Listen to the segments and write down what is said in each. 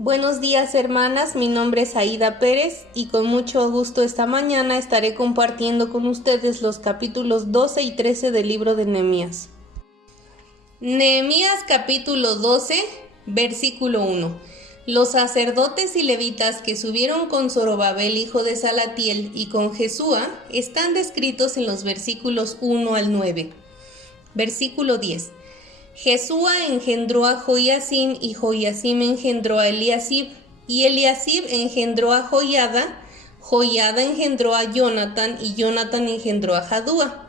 Buenos días, hermanas, mi nombre es Aida Pérez y con mucho gusto esta mañana estaré compartiendo con ustedes los capítulos 12 y 13 del libro de Nehemías. Nehemías capítulo 12, versículo 1. Los sacerdotes y levitas que subieron con Zorobabel hijo de Salatiel y con Jesúa están descritos en los versículos 1 al 9. Versículo 10. Jesúa engendró a Joiacim y Joiacim engendró a Eliasib y Eliasib engendró a Joiada, Joiada engendró a Jonathan y Jonathan engendró a Jadúa.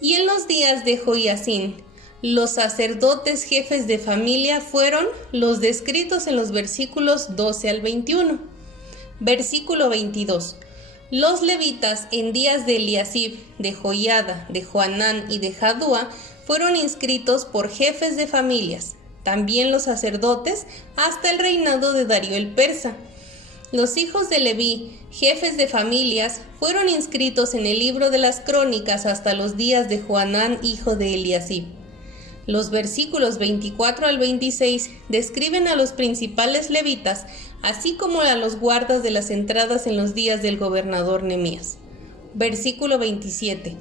Y en los días de Joiacim, los sacerdotes jefes de familia fueron los descritos en los versículos 12 al 21. Versículo 22. Los levitas en días de Eliasib, de Joiada, de Joanán y de Jadúa fueron inscritos por jefes de familias, también los sacerdotes, hasta el reinado de Darío el Persa. Los hijos de Leví, jefes de familias, fueron inscritos en el libro de las crónicas hasta los días de Joanán, hijo de Eliasib. Los versículos 24 al 26 describen a los principales levitas, así como a los guardas de las entradas en los días del gobernador Nehemías. Versículo 27.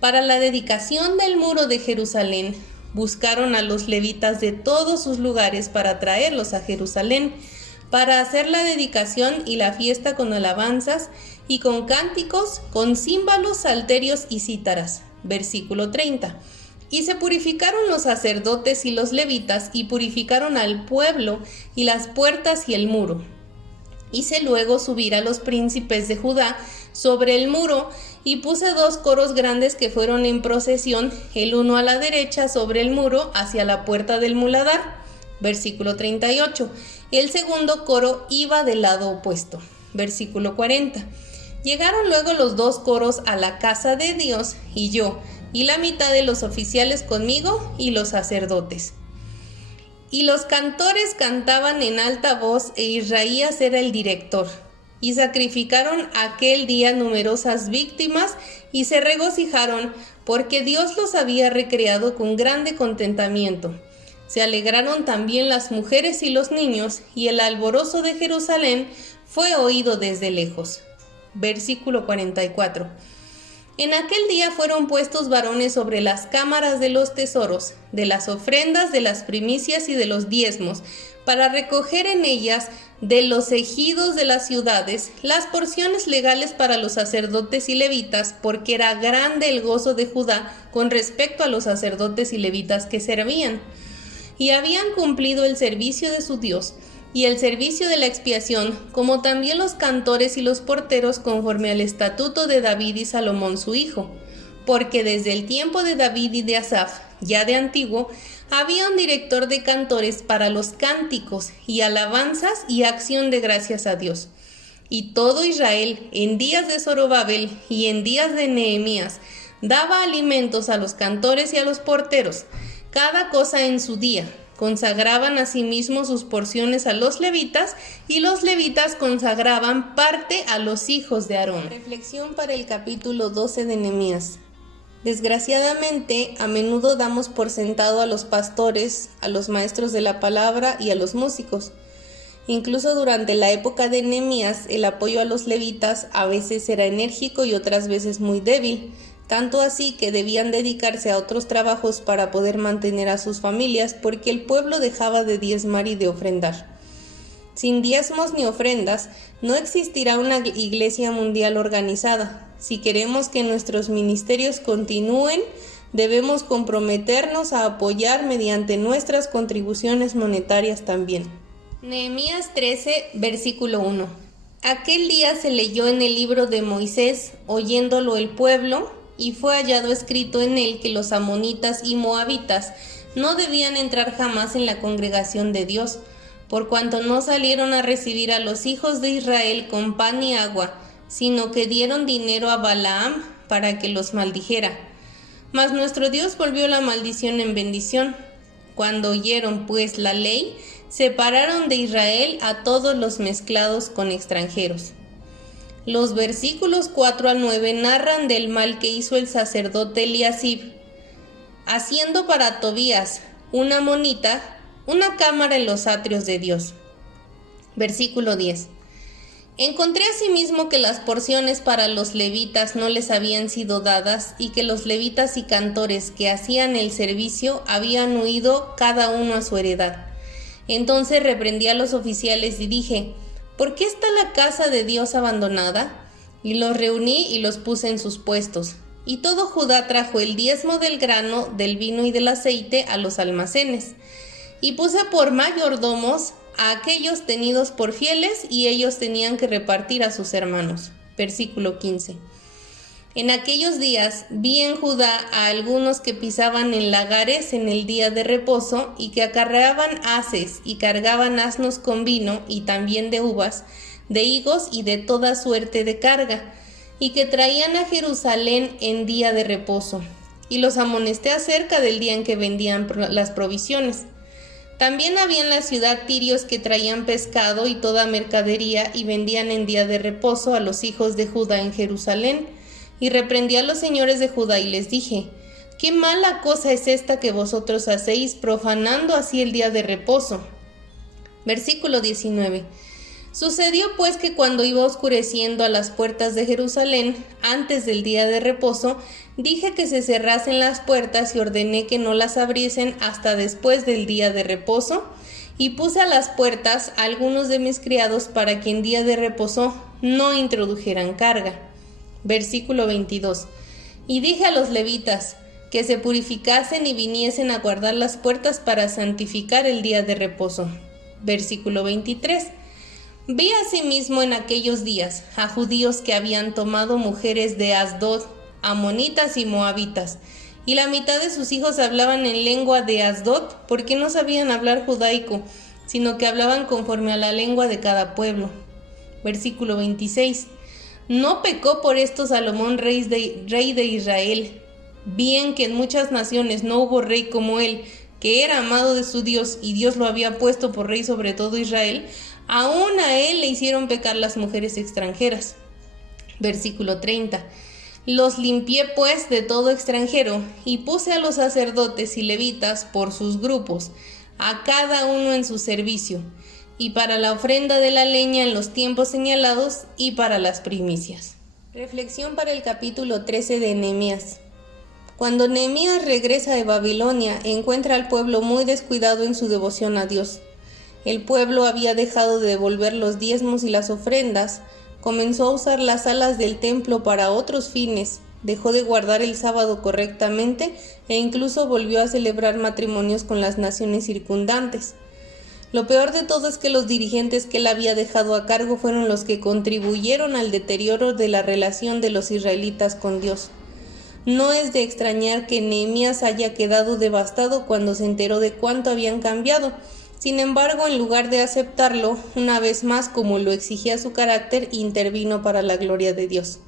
Para la dedicación del muro de Jerusalén, buscaron a los levitas de todos sus lugares para traerlos a Jerusalén, para hacer la dedicación y la fiesta con alabanzas y con cánticos, con címbalos, salterios y cítaras. Versículo 30. Y se purificaron los sacerdotes y los levitas, y purificaron al pueblo, y las puertas y el muro. Hice luego subir a los príncipes de Judá sobre el muro, y puse 2 coros grandes que fueron en procesión, el uno a la derecha sobre el muro, hacia la puerta del muladar. Versículo 38. El segundo coro iba del lado opuesto. Versículo 40. Llegaron luego los 2 coros a la casa de Dios, y yo, y la mitad de los oficiales conmigo, y los sacerdotes. Y los cantores cantaban en alta voz, e Israías era el director. Y sacrificaron aquel día numerosas víctimas, y se regocijaron, porque Dios los había recreado con grande contentamiento. Se alegraron también las mujeres y los niños, y el alborozo de Jerusalén fue oído desde lejos. Versículo 44. En aquel día fueron puestos varones sobre las cámaras de los tesoros, de las ofrendas, de las primicias y de los diezmos, para recoger en ellas de los ejidos de las ciudades las porciones legales para los sacerdotes y levitas, porque era grande el gozo de Judá con respecto a los sacerdotes y levitas que servían. Y habían cumplido el servicio de su Dios, y el servicio de la expiación, como también los cantores y los porteros conforme al estatuto de David y Salomón su hijo, porque desde el tiempo de David y de Asaf, ya de antiguo, había un director de cantores para los cánticos y alabanzas y acción de gracias a Dios. Y todo Israel, en días de Zorobabel y en días de Nehemías, daba alimentos a los cantores y a los porteros, cada cosa en su día. Consagraban asimismo sus porciones a los levitas, y los levitas consagraban parte a los hijos de Aarón. Reflexión para el capítulo 12 de Nehemías. Desgraciadamente, a menudo damos por sentado a los pastores, a los maestros de la palabra y a los músicos. Incluso durante la época de Nehemías, el apoyo a los levitas a veces era enérgico y otras veces muy débil, tanto así que debían dedicarse a otros trabajos para poder mantener a sus familias, porque el pueblo dejaba de diezmar y de ofrendar. Sin diezmos ni ofrendas, no existirá una iglesia mundial organizada. Si queremos que nuestros ministerios continúen, debemos comprometernos a apoyar mediante nuestras contribuciones monetarias también. Nehemías 13, versículo 1. Aquel día se leyó en el libro de Moisés, oyéndolo el pueblo, y fue hallado escrito en él que los amonitas y moabitas no debían entrar jamás en la congregación de Dios, por cuanto no salieron a recibir a los hijos de Israel con pan y agua, sino que dieron dinero a Balaam para que los maldijera. Mas nuestro Dios volvió la maldición en bendición. Cuando oyeron pues la ley, separaron de Israel a todos los mezclados con extranjeros. Los versículos 4 al 9 narran del mal que hizo el sacerdote Eliasib, haciendo para Tobías, una amonita, una cámara en los atrios de Dios. Versículo 10. Encontré asimismo que las porciones para los levitas no les habían sido dadas y que los levitas y cantores que hacían el servicio habían huido cada uno a su heredad. Entonces reprendí a los oficiales y dije: ¿por qué está la casa de Dios abandonada? Y los reuní y los puse en sus puestos. Y todo Judá trajo el diezmo del grano, del vino y del aceite a los almacenes. Y puse por mayordomos a aquellos tenidos por fieles, y ellos tenían que repartir a sus hermanos. Versículo 15. En aquellos días vi en Judá a algunos que pisaban en lagares en el día de reposo, y que acarreaban haces y cargaban asnos con vino, y también de uvas, de higos y de toda suerte de carga, y que traían a Jerusalén en día de reposo. Y los amonesté acerca del día en que vendían las provisiones. También había en la ciudad tirios que traían pescado y toda mercadería y vendían en día de reposo a los hijos de Judá en Jerusalén. Y reprendí a los señores de Judá y les dije: ¿qué mala cosa es esta que vosotros hacéis, profanando así el día de reposo? Versículo 19. Sucedió pues que cuando iba oscureciendo a las puertas de Jerusalén, antes del día de reposo, dije que se cerrasen las puertas y ordené que no las abriesen hasta después del día de reposo, y puse a las puertas a algunos de mis criados para que en día de reposo no introdujeran carga. Versículo 22. Y dije a los levitas que se purificasen y viniesen a guardar las puertas para santificar el día de reposo. Versículo 23. Vi asimismo en aquellos días a judíos que habían tomado mujeres de Asdod, amonitas y moabitas, y la mitad de sus hijos hablaban en lengua de Asdod, porque no sabían hablar judaico, sino que hablaban conforme a la lengua de cada pueblo. Versículo 26. No pecó por esto Salomón, rey de Israel, bien que en muchas naciones no hubo rey como él, que era amado de su Dios, y Dios lo había puesto por rey sobre todo Israel. Aún a él le hicieron pecar las mujeres extranjeras. Versículo 30. Los limpié pues de todo extranjero, y puse a los sacerdotes y levitas por sus grupos, a cada uno en su servicio, y para la ofrenda de la leña en los tiempos señalados, y para las primicias. Reflexión para el capítulo 13 de Nehemías. Cuando Nehemías regresa de Babilonia, encuentra al pueblo muy descuidado en su devoción a Dios. El pueblo había dejado de devolver los diezmos y las ofrendas, comenzó a usar las salas del templo para otros fines, dejó de guardar el sábado correctamente e incluso volvió a celebrar matrimonios con las naciones circundantes. Lo peor de todo es que los dirigentes que él había dejado a cargo fueron los que contribuyeron al deterioro de la relación de los israelitas con Dios. No es de extrañar que Nehemías haya quedado devastado cuando se enteró de cuánto habían cambiado. Sin embargo, en lugar de aceptarlo, una vez más, como lo exigía su carácter, intervino para la gloria de Dios.